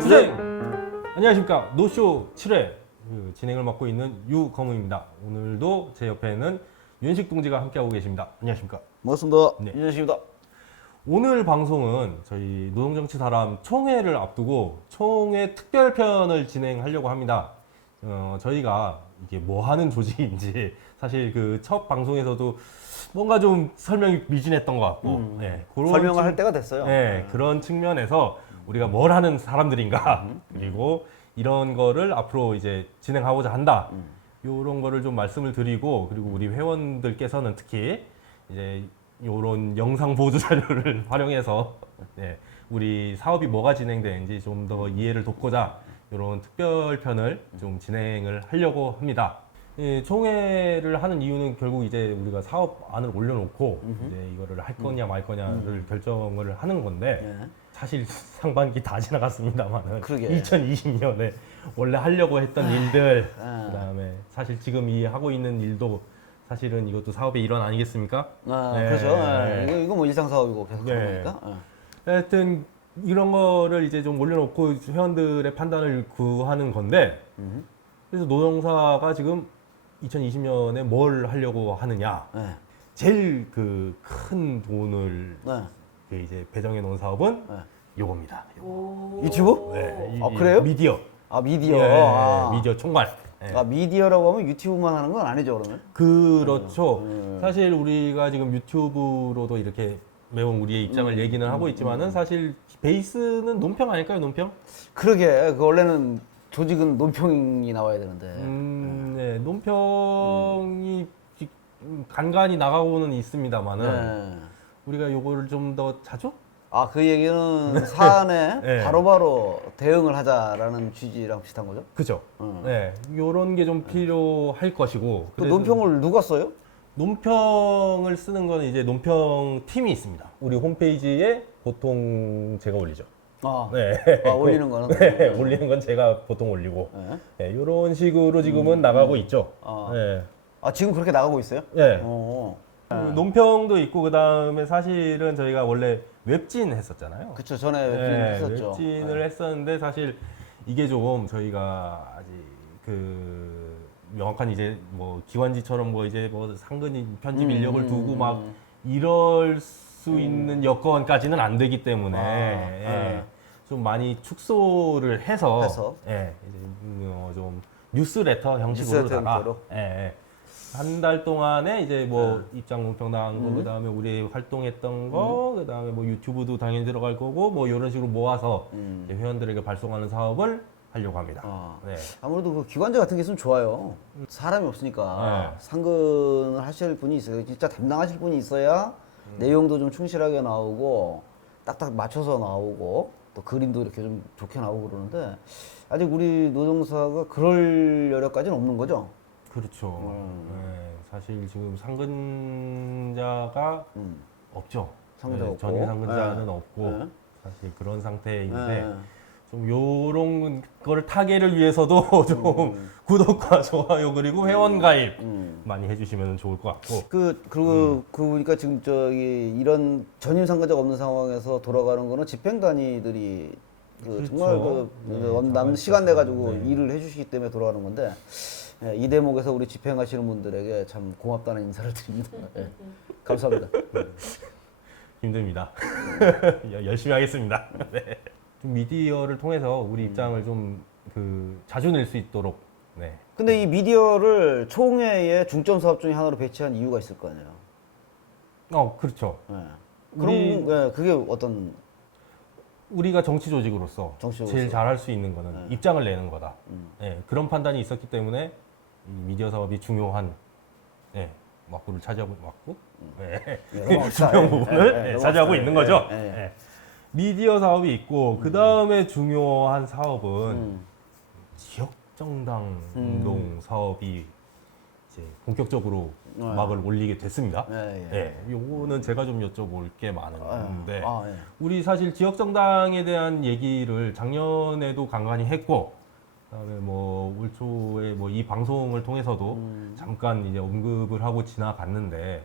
주생! 안녕하십니까. 노쇼 7회 진행을 맡고 있는 유거무입니다. 오늘도 제 옆에는 윤식 동지가 함께하고 계십니다. 안녕하십니까. 반갑습니다. 네. 윤현식입니다. 오늘 방송은 저희 노동정치사람 총회를 앞두고 총회 특별편을 진행하려고 합니다. 저희가 이게 뭐 하는 조직인지 사실 그 첫 방송에서도 뭔가 좀 설명이 미진했던 것 같고 네, 그런 설명을 할 때가 됐어요. 네, 그런 측면에서 우리가 뭘 하는 사람들인가 그리고 이런 거를 앞으로 이제 진행하고자 한다. 이런 거를 좀 말씀을 드리고 그리고 우리 회원들께서는 특히 이제 이런 영상 보조 자료를 활용해서 네, 우리 사업이 뭐가 진행되는지 좀 더 이해를 돕고자 이런 특별편을 좀 진행을 하려고 합니다. 예, 총회를 하는 이유는 결국 이제 우리가 사업안을 올려놓고 이제 이거를 할 거냐 말 거냐를 결정을 하는 건데 네. 사실 상반기 다 지나갔습니다만은 그러게. 2020년에 원래 하려고 했던 일들 그다음에 사실 지금 이 하고 있는 일도 사실은 이것도 사업의 일환 아니겠습니까? 네. 그렇죠. 네. 이거 뭐 일상 사업이고 계속 네. 하는 거니까. 하여튼 이런 거를 이제 좀 올려놓고 회원들의 판단을 구하는 건데 그래서 노동사가 지금 2020년에 뭘 하려고 하느냐 네. 제일 그 큰 돈을 네. 그 이제 배정해 놓은 사업은 네. 요겁니다. 유튜브? 네, 아, 그래요? 미디어. 아, 미디어. 예, 아. 미디어 총괄. 예. 아, 미디어라고 하면 유튜브만 하는 건 아니죠, 그러면? 그렇죠. 사실 우리가 지금 유튜브로도 이렇게 매번 우리의 입장을 얘기는 하고 있지만은 사실 베이스는 논평 아닐까요, 논평? 그러게. 그 원래는 조직은 논평이 나와야 되는데. 네, 논평이 간간히 나가고는 있습니다만은 네. 우리가 요거를 좀 더 자주? 아, 그 얘기는 사안에 네. 바로바로 대응을 하자라는 취지랑 비슷한 거죠? 그죠. 네, 요런 게 좀 필요할 것이고. 그 그래서 논평을 누가 써요? 논평을 쓰는 거는 이제 논평 팀이 있습니다. 우리 홈페이지에 보통 제가 올리죠. 아, 네. 올리는 거는? 네, 올리는 건 제가 보통 올리고. 네. 네, 이런 식으로 지금은 나가고 있죠. 아. 네. 아, 지금 그렇게 나가고 있어요? 네. 어. 그 논평도 있고 그다음에 사실은 저희가 원래 웹진 했었잖아요. 그쵸, 전에 웹진 네, 했었죠. 웹진을 했었는데 사실 이게 좀 저희가 아직 그 명확한 이제 뭐 기관지처럼 뭐 이제 뭐 상근이 편집 인력을 두고 막 이럴 수 있는 여건까지는 안 되기 때문에 예, 좀 많이 축소를 해서 예, 이제 좀 뉴스레터 형식으로다가 형태로? 한 달 동안에 이제 뭐 입장 논평 나간 거, 그다음에 우리 활동했던 거, 그다음에 뭐 유튜브도 당연히 들어갈 거고, 뭐 이런 식으로 모아서 이제 회원들에게 발송하는 사업을 하려고 합니다. 네. 아무래도 그 기관제 같은 게 있으면 좋아요. 사람이 없으니까 상근을 하실 분이 있어요. 진짜 담당하실 분이 있어야 내용도 좀 충실하게 나오고 딱딱 맞춰서 나오고 또 그림도 이렇게 좀 좋게 나오고 그러는데 아직 우리 노동사가 그럴 여력까지는 없는 거죠. 그렇죠. 네, 사실 지금 상근자가 없죠. 상근자가 없고. 전임 상근자는 네. 없고 네. 사실 그런 상태인데 네. 좀 요런 걸 타개를 위해서도 좀 구독과 좋아요 그리고 회원 가입 많이 해주시면 좋을 것 같고. 그리고 그러니까 지금 저기 이런 전임 상가자가 없는 상황에서 돌아가는 거는 집행단위들이 그렇죠. 정말 남 시간 내 가지고 네. 일을 해주시기 때문에 돌아가는 건데 예, 이 대목에서 우리 집행하시는 분들에게 참 고맙다는 인사를 드립니다. 예. 감사합니다. 힘듭니다. 열심히 하겠습니다. 네. 좀 미디어를 통해서 우리 입장을 좀 그 자주 낼 수 있도록. 네. 근데 이 미디어를 총회의 중점 사업 중에 하나로 배치한 이유가 있을 거 아니에요. 그렇죠. 예. 우리- 그럼 그게 어떤 우리가 정치 조직으로서 정치적으로서. 제일 잘할 수 있는 거는 입장을 내는 거다. 예, 그런 판단이 있었기 때문에 이 미디어 사업이 중요한 막구를 차지하고 막구 중요한 부분을 차지하고 있는 거죠. 예. 미디어 사업이 있고 그 다음에 중요한 사업은 지역 정당 운동 사업이 이제 본격적으로 막을 올리게 됐습니다. 요거는 제가 좀 여쭤볼 게 많은데 우리 사실 지역 정당에 대한 얘기를 작년에도 간간히 했고 그다음에 뭐 올 초에 뭐 이 방송을 통해서도 잠깐 이제 언급을 하고 지나갔는데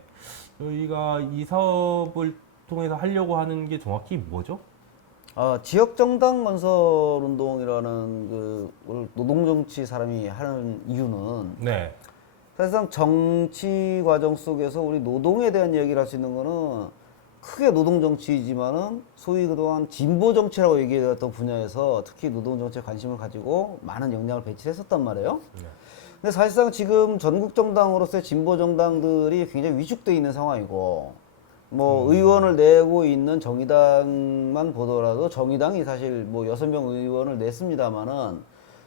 저희가 이 사업을 통해서 하려고 하는 게 정확히 뭐죠? 지역정당 건설운동이라는 그 노동정치 사람이 하는 이유는 네. 사실상 정치 과정 속에서 우리 노동에 대한 이야기를 할 수 있는 거는 크게 노동정치이지만은 소위 그동안 진보정치라고 얘기했던 분야에서 특히 노동정치에 관심을 가지고 많은 역량을 배치했었단 말이에요. 네. 근데 사실상 지금 전국 정당으로서의 진보 정당들이 굉장히 위축돼 있는 상황이고, 뭐 의원을 내고 있는 정의당만 보더라도 정의당이 사실 뭐 6명 의원을 냈습니다만은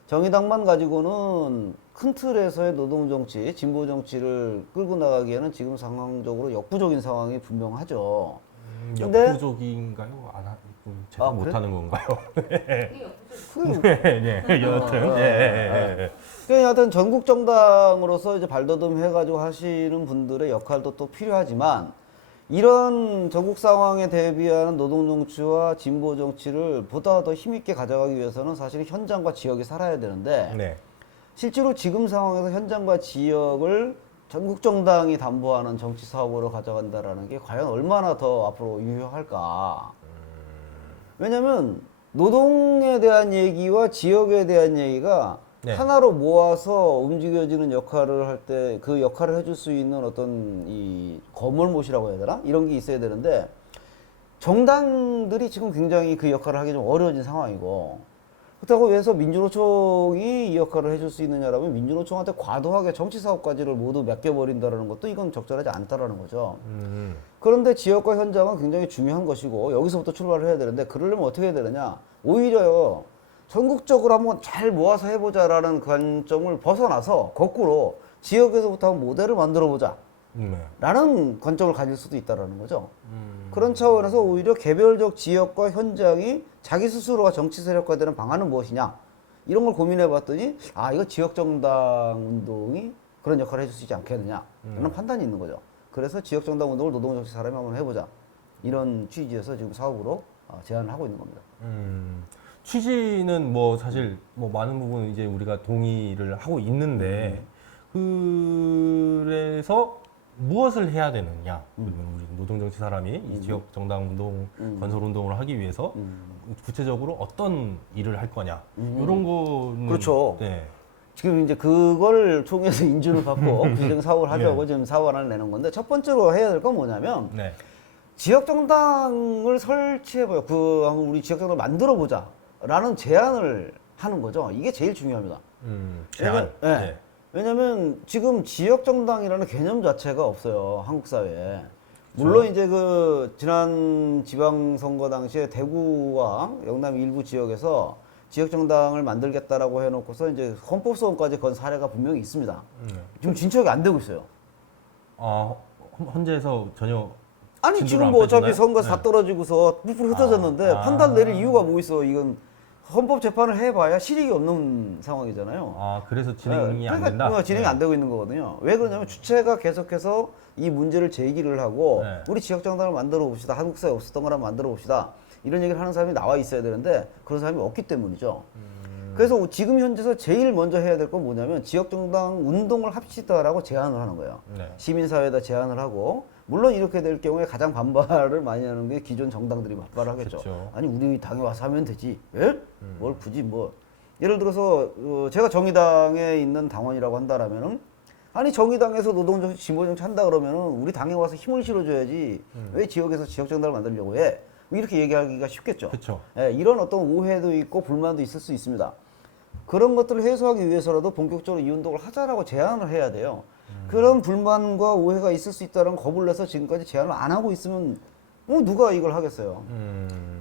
정의당만 가지고는 큰 틀에서의 노동 정치, 진보 정치를 끌고 나가기에는 지금 상황적으로 역부족인 상황이 분명하죠. 근데- 역부족인가요? 제가 아, 그래? 못하는 건가요? 그- 네, 네, 여하튼, 예. 그러니까 하여튼 전국 정당으로서 이제 발돋움 해가지고 하시는 분들의 역할도 또 필요하지만 이런 전국 상황에 대비하는 노동 정치와 진보 정치를 보다 더 힘있게 가져가기 위해서는 사실 현장과 지역이 살아야 되는데 네. 실제로 지금 상황에서 현장과 지역을 전국 정당이 담보하는 정치 사업으로 가져간다라는 게 과연 얼마나 더 앞으로 유효할까? 왜냐면 노동에 대한 얘기와 지역에 대한 얘기가 네. 하나로 모아서 움직여지는 역할을 할 때 그 역할을 해줄 수 있는 어떤 이 거물못이라고 해야 되나? 이런 게 있어야 되는데 정당들이 지금 굉장히 그 역할을 하기 좀 어려워진 상황이고 그렇다고 해서 민주노총이 이 역할을 해줄 수 있느냐라면 민주노총한테 과도하게 정치 사업까지를 모두 맡겨버린다는 것도 이건 적절하지 않다라는 거죠. 그런데 지역과 현장은 굉장히 중요한 것이고 여기서부터 출발을 해야 되는데 그러려면 어떻게 해야 되느냐? 오히려요. 전국적으로 한번 잘 모아서 해보자라는 관점을 벗어나서 거꾸로 지역에서부터 한번 모델을 만들어 보자. 네. 라는 관점을 가질 수도 있다라는 거죠. 그런 차원에서 오히려 개별적 지역과 현장이 자기 스스로가 정치 세력화되는 방안은 무엇이냐 이런 걸 고민해 봤더니 이거 지역정당 운동이 그런 역할을 해줄 수 있지 않겠느냐 라는 판단이 있는 거죠. 그래서 지역정당 운동을 노동정치 사람이 한번 해보자 이런 취지에서 지금 사업으로 제안을 하고 있는 겁니다. 취지는 뭐 사실 뭐 많은 부분 이제 우리가 동의를 하고 있는데 그래서 무엇을 해야 되느냐? 그러면 우리 노동정치 사람이 이 지역 정당 운동, 건설 운동을 하기 위해서 구체적으로 어떤 일을 할 거냐? 이런 거는 그렇죠. 네. 지금 이제 그걸 통해서 인준을 받고 구체적인 사업을 하자고 지금 사업안을 내는 건데 첫 번째로 해야 될 건 뭐냐면 네. 지역 정당을 설치해봐요. 한번 우리 지역 정당을 만들어 보자라는 제안을 하는 거죠. 이게 제일 중요합니다. 제안. 네. 왜냐면 지금 지역 정당이라는 개념 자체가 없어요. 한국 사회에. 물론 이제 그 지난 지방선거 당시에 대구와 영남 일부 지역에서 지역 정당을 만들겠다라고 해놓고서 이제 헌법소원까지 건 사례가 분명히 있습니다. 지금 진척이 안 되고 있어요. 헌재에서 전혀 아니 진도를 지금 안 뭐 어차피 빼주나요? 선거 네. 다 떨어지고서 뿔뿔이 흩어졌는데 판단 내릴 이유가 뭐 있어? 이건 헌법 재판을 해봐야 실익이 없는 상황이잖아요. 그래서 진행이 안 그러니까 된다. 진행이 안 되고 있는 거거든요. 왜 그러냐면 주체가 계속해서 이 문제를 제기를 하고 네. 우리 지역 정당을 만들어 봅시다. 한국 사회에 없었던 걸 한번 만들어 봅시다. 이런 얘기를 하는 사람이 나와 있어야 되는데 그런 사람이 없기 때문이죠. 그래서 지금 현재서 제일 먼저 해야 될 건 뭐냐면 지역 정당 운동을 합시다라고 제안을 하는 거예요. 네. 시민사회에다 제안을 하고 물론 이렇게 될 경우에 가장 반발을 많이 하는 게 기존 정당들이 반발을 하겠죠. 그쵸. 아니 우리 당에 와서 하면 되지. 예? 뭘 굳이 뭐 예를 들어서 제가 정의당에 있는 당원이라고 한다라면은 아니 정의당에서 노동정치, 진보정치 한다 그러면은 우리 당에 와서 힘을 실어줘야지 왜 지역에서 지역 정당을 만들려고 해? 뭐 이렇게 얘기하기가 쉽겠죠. 그쵸. 예, 이런 어떤 오해도 있고 불만도 있을 수 있습니다. 그런 것들을 해소하기 위해서라도 본격적으로 이 운동을 하자라고 제안을 해야 돼요. 그런 불만과 오해가 있을 수 있다는 겁을 내서 지금까지 제안을 안 하고 있으면 누가 이걸 하겠어요.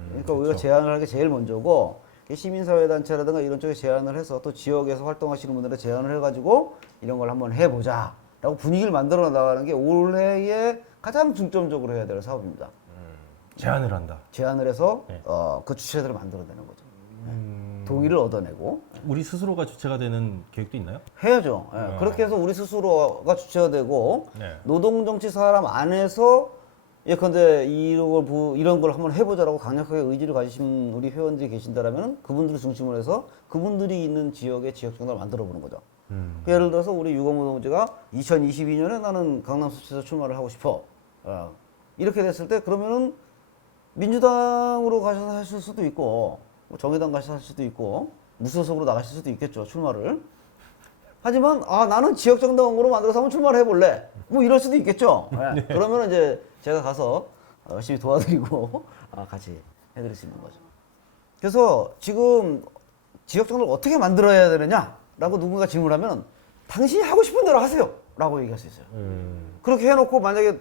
그러니까 우리가 제안을 하는 게 제일 먼저고 시민사회단체라든가 이런 쪽에 제안을 해서 또 지역에서 활동하시는 분들의 제안을 해가지고 이런 걸 한번 해보자 라고 분위기를 만들어 나가는 게 올해의 가장 중점적으로 해야 될 사업입니다. 제안을 한다. 제안을 해서 네. 그 주체들을 만들어내는 거죠. 동의를 얻어내고 우리 스스로가 주체가 되는 계획도 있나요? 해야죠. 예, 그렇게 해서 우리 스스로가 주체가 되고 네. 노동정치 사람 안에서 예컨대 이런 걸 한번 해보자라고 강력하게 의지를 가지신 우리 회원들이 계신다라면 그분들을 중심으로 해서 그분들이 있는 지역의 지역정당을 만들어 보는 거죠. 예를 들어서 우리 유공노동제가 2022년에 나는 강남 수치에서 출마를 하고 싶어. 이렇게 됐을 때 그러면은 민주당으로 가셔서 하실 수도 있고 뭐 정의당 가셔서 하실 수도 있고 무소속으로 나가실 수도 있겠죠, 출마를. 하지만 나는 지역정당으로 만들어서 한번 출마를 해볼래, 뭐 이럴 수도 있겠죠. 네. 그러면 이제 제가 가서 열심히 도와드리고 같이 해드릴 수 있는 거죠. 그래서 지금 지역정당을 어떻게 만들어야 되느냐라고 누군가 질문하면 당신이 하고 싶은 대로 하세요 라고 얘기할 수 있어요. 그렇게 해놓고 만약에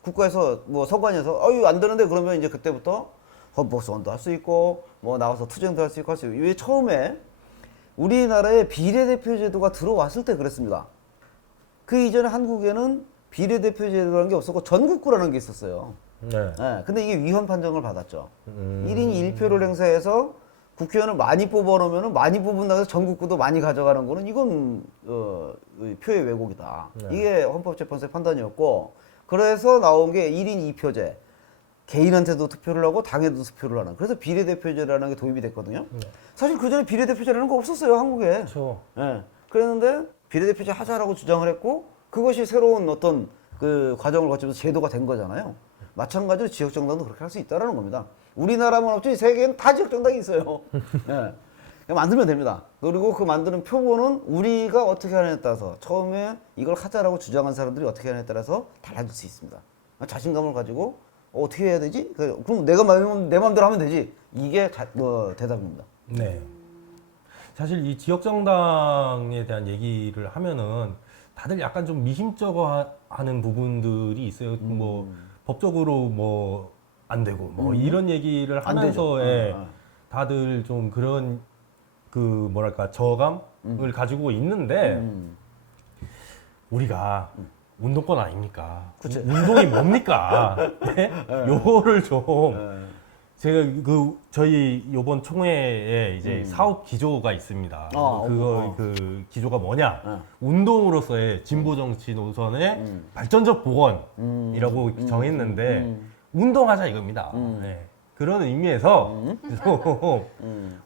국가에서 뭐 선관위에서 안 되는데 그러면 이제 그때부터 헌법소원도 할 수 있고 뭐 나와서 투쟁도 할 수 있고 할 수 있고. 왜 처음에 우리나라에 비례대표제도가 들어왔을 때 그랬습니다. 그 이전에 한국에는 비례대표제도라는 게 없었고 전국구라는 게 있었어요. 네. 네, 근데 이게 위헌 판정을 받았죠. 1인 1표를 행사해서 국회의원을 많이 뽑아놓으면 많이 뽑은다고 해서 전국구도 많이 가져가는 거는 이건 표의 왜곡이다. 네. 이게 헌법재판소의 판단이었고, 그래서 나온 게 1인 2표제. 개인한테도 투표를 하고 당에도 투표를 하는. 그래서 비례대표제라는 게 도입이 됐거든요. 네. 사실 그전에 비례대표제라는 거 없었어요, 한국에. 그렇죠. 예. 그랬는데 비례대표제 하자라고 주장을 했고, 그것이 새로운 어떤 그 과정을 거치면서 제도가 된 거잖아요. 마찬가지로 지역정당도 그렇게 할 수 있다는 겁니다. 우리나라만 없지 세계에는 다 지역정당이 있어요. 예. 만들면 됩니다. 그리고 그 만드는 표본은 우리가 어떻게 하느냐에 따라서, 처음에 이걸 하자라고 주장한 사람들이 어떻게 하느냐에 따라서 달라질 수 있습니다. 자신감을 가지고 어떻게 해야 되지? 그럼 내가 내 마음대로 하면 되지. 이게 대답입니다. 네. 사실 이 지역정당에 대한 얘기를 하면은 다들 약간 좀 미심쩍어 하는 부분들이 있어요. 뭐 법적으로 뭐 안 되고 뭐 이런 얘기를 안 되죠. 하면서 다들 좀 그런 그 뭐랄까 저감을 가지고 있는데 우리가 운동권 아닙니까? 그쵸. 운동이 뭡니까? 네? 요거를 좀 제가 저희 요번 총회에 이제 사업 기조가 있습니다. 그 기조가 뭐냐? 운동으로서의 진보 정치 노선의 발전적 복원이라고 정했는데 운동하자 이겁니다. 네. 그런 의미에서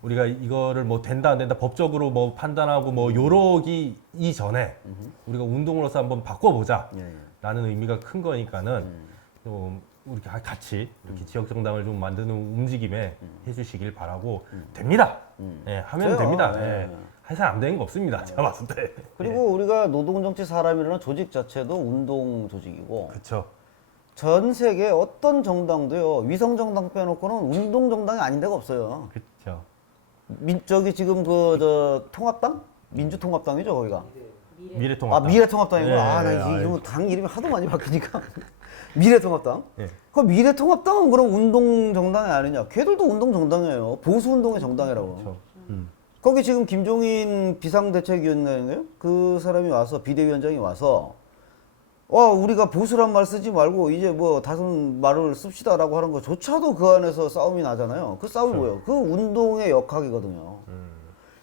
우리가 이거를 뭐 된다 안 된다 법적으로 뭐 판단하고 뭐 요러기 이전에 우리가 운동으로서 한번 바꿔보자 라는 의미가 큰 거니까는 좀 우리 같이 이렇게 지역 정당을 좀 만드는 움직임에 해주시길 바라고 됩니다. 네, 하면 그래요. 됩니다. 네. 네. 해서 안 되는 거 없습니다. 제가 봤을 때. 그리고 우리가 노동정치 사람이라는 조직 자체도 운동 조직이고, 그렇죠. 전 세계 어떤 정당도요, 위성 정당 빼놓고는 운동 정당이 아닌 데가 없어요. 그렇죠. 저기 지금 통합당? 민주통합당이죠, 거기가. 미래통합당. 미래통합당이고. 네, 나 이거 당 이름이 하도 많이 바뀌니까. 미래통합당? 네. 그 미래통합당은 그럼 운동 정당이 아니냐? 걔들도 운동 정당이에요. 보수 운동의 정당이라고. 그렇죠. 거기 지금 김종인 비상대책위원장인가요? 그 사람이 와서, 비대위원장이 와서 우리가 보수란 말 쓰지 말고 이제 뭐 다른 말을 씁시다라고 하는 것조차도 그 안에서 싸움이 나잖아요. 그 싸움이 뭐예요? 그 운동의 역학이거든요.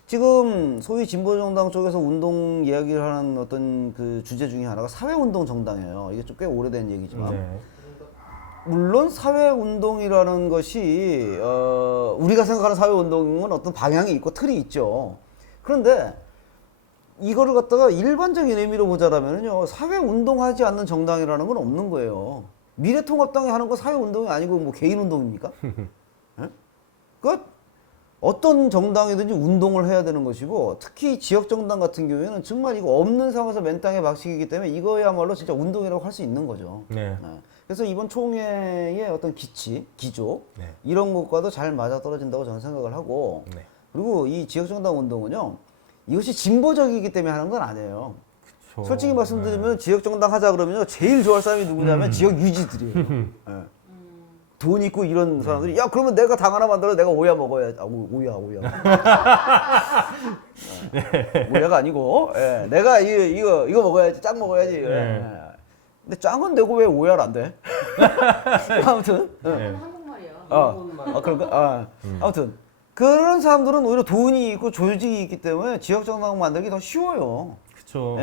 지금 소위 진보정당 쪽에서 운동 이야기를 하는 어떤 그 주제 중에 하나가 사회운동 정당이에요. 이게 좀 꽤 오래된 얘기지만. 네. 물론 사회운동이라는 것이 우리가 생각하는 사회운동은 어떤 방향이 있고 틀이 있죠. 그런데 이거를 갖다가 일반적인 의미로 보자라면요, 사회운동하지 않는 정당이라는 건 없는 거예요. 미래통합당이 하는 거 사회운동이 아니고 뭐 개인운동입니까? 네? 그 어떤 정당이든지 운동을 해야 되는 것이고, 특히 지역정당 같은 경우에는 정말 이거 없는 상황에서 맨땅에 박치기이기 때문에 이거야말로 진짜 운동이라고 할 수 있는 거죠. 네. 그래서 이번 총회의 어떤 기조 네. 이런 것과도 잘 맞아떨어진다고 저는 생각을 하고, 네. 그리고 이 지역정당 운동은요, 이것이 진보적이기 때문에 하는 건 아니에요. 그쵸. 솔직히 말씀드리면 지역정당 하자 그러면요, 제일 좋아할 사람이 누구냐면 지역 유지들이에요. 네. 돈 있고 이런 사람들이, 야 그러면 내가 당 하나 만들어 내가 오야 먹어야. 오야 오야가 아니고, 내가 이거 먹어야지, 짱 먹어야지. 근데 짱은 되고 왜 오야를 안 돼? 아무튼 한국말이야. 그런가? 아무튼 그런 사람들은 오히려 돈이 있고 조직이 있기 때문에 지역정당 만들기 더 쉬워요. 그렇죠.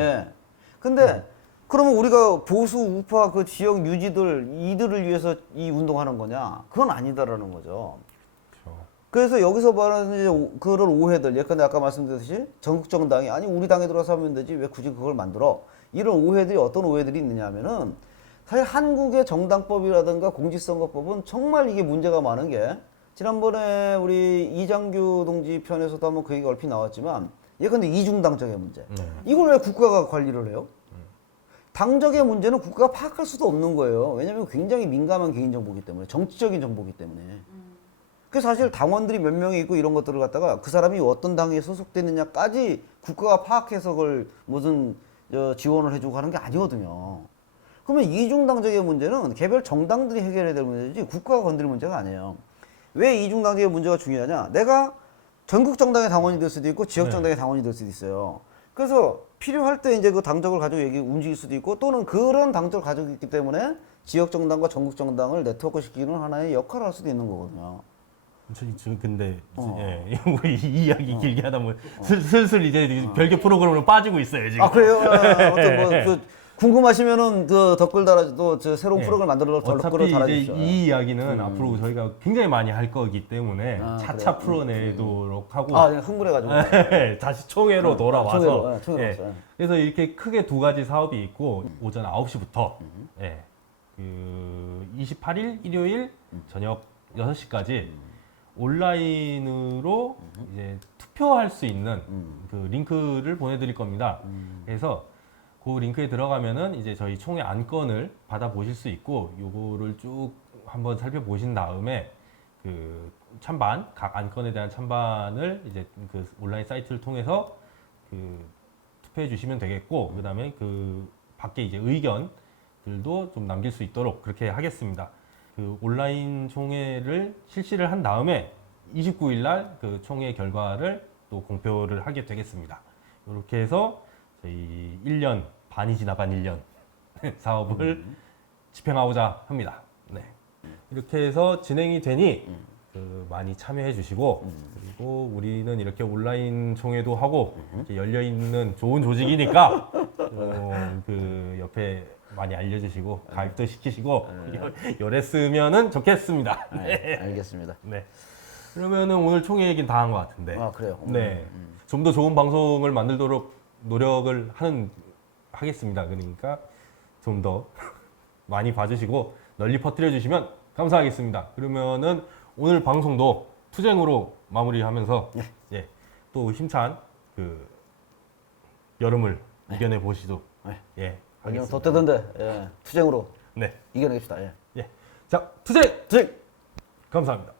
근데 그러면 우리가 보수 우파 그 지역 유지들 이들을 위해서 이 운동하는 거냐? 그건 아니다라는 거죠. 그렇죠. 그래서 여기서 말하는 이제 그런 오해들, 예컨대 아까 말씀드렸듯이 전국 정당이 아니 우리 당에 들어가서 하면 되지 왜 굳이 그걸 만들어? 이런 오해들이 어떤 오해들이 있느냐 하면은, 사실 한국의 정당법이라든가 공직선거법은 정말 이게 문제가 많은 게 지난번에 우리 이장규 동지 편에서도 한번 그 얘기가 얼핏 나왔지만 예컨대 이중당적의 문제. 이걸 왜 국가가 관리를 해요? 당적의 문제는 국가가 파악할 수도 없는 거예요. 왜냐하면 굉장히 민감한 개인정보이기 때문에 정치적인 정보이기 때문에. 그래서 사실 당원들이 몇 명이 있고 이런 것들을 갖다가 그 사람이 어떤 당에 소속되느냐까지 국가가 파악해서 그걸 무슨 지원을 해주고 하는 게 아니거든요. 그러면 이중당적의 문제는 개별 정당들이 해결해야 될 문제지 국가가 건드릴 문제가 아니에요. 왜 이중당적의 문제가 중요하냐? 내가 전국 정당의 당원이 될 수도 있고 지역 정당의 당원이 될 수도 있어요. 그래서 필요할 때 이제 그 당적을 가지고 움직일 수도 있고 또는 그런 당적을 가지고 있기 때문에 지역 정당과 전국 정당을 네트워크 시키는 하나의 역할을 할 수도 있는 거거든요. 지금 근데 예, 이 이야기 길게 하다 보면 슬슬 이제 별개 프로그램으로 빠지고 있어요 지금. 아 그래요? 어떤 뭐 궁금하시면은 그 댓글 달아도 저 새로운 프로그램 만들어 댓글로 어차피 이제 달아주십시오. 이 이야기는 앞으로 저희가 굉장히 많이 할 거기 때문에 차차 풀어내도록 하고 아, 그냥 흥분해가지고. 다시 총회로 돌아와서 총회로 예. 왔어요. 그래서 이렇게 크게 두 가지 사업이 있고 오전 9시부터 예, 그 28일 일요일 저녁 6시까지 온라인으로 이제 투표할 수 있는 그 링크를 보내드릴 겁니다. 그래서 그 링크에 들어가면은 이제 저희 총회 안건을 받아 보실 수 있고 요거를 쭉 한번 살펴보신 다음에 그 찬반 각 안건에 대한 찬반을 이제 그 온라인 사이트를 통해서 그 투표해 주시면 되겠고 그다음에 그 밖에 이제 의견들도 좀 남길 수 있도록 그렇게 하겠습니다. 그 온라인 총회를 실시를 한 다음에 29일 날 그 총회 결과를 또 공표를 하게 되겠습니다. 이렇게 해서 저희 1년 반이 지나간 1년 사업을 집행하고자 합니다. 네. 이렇게 해서 진행이 되니 그 많이 참여해 주시고 그리고 우리는 이렇게 온라인 총회도 하고 이렇게 열려 있는 좋은 조직이니까 그 옆에 많이 알려주시고 가입도 시키시고 열했으면은 좋겠습니다. 네, 알겠습니다. 네. 그러면은 오늘 총회 얘기는 다 한 것 같은데. 아 그래요. 네. 좀 더 좋은 방송을 만들도록 노력을 하겠습니다. 그러니까 좀 더 많이 봐주시고 널리 퍼뜨려 주시면 감사하겠습니다. 그러면은 오늘 방송도 투쟁으로 마무리하면서 예, 또 힘찬 그 여름을 이겨내 보시도록 예, 안녕 하겠습니다. 덧대던데 예, 투쟁으로 네, 이겨내겠습니다. 예. 예. 자, 투쟁 투쟁. 감사합니다.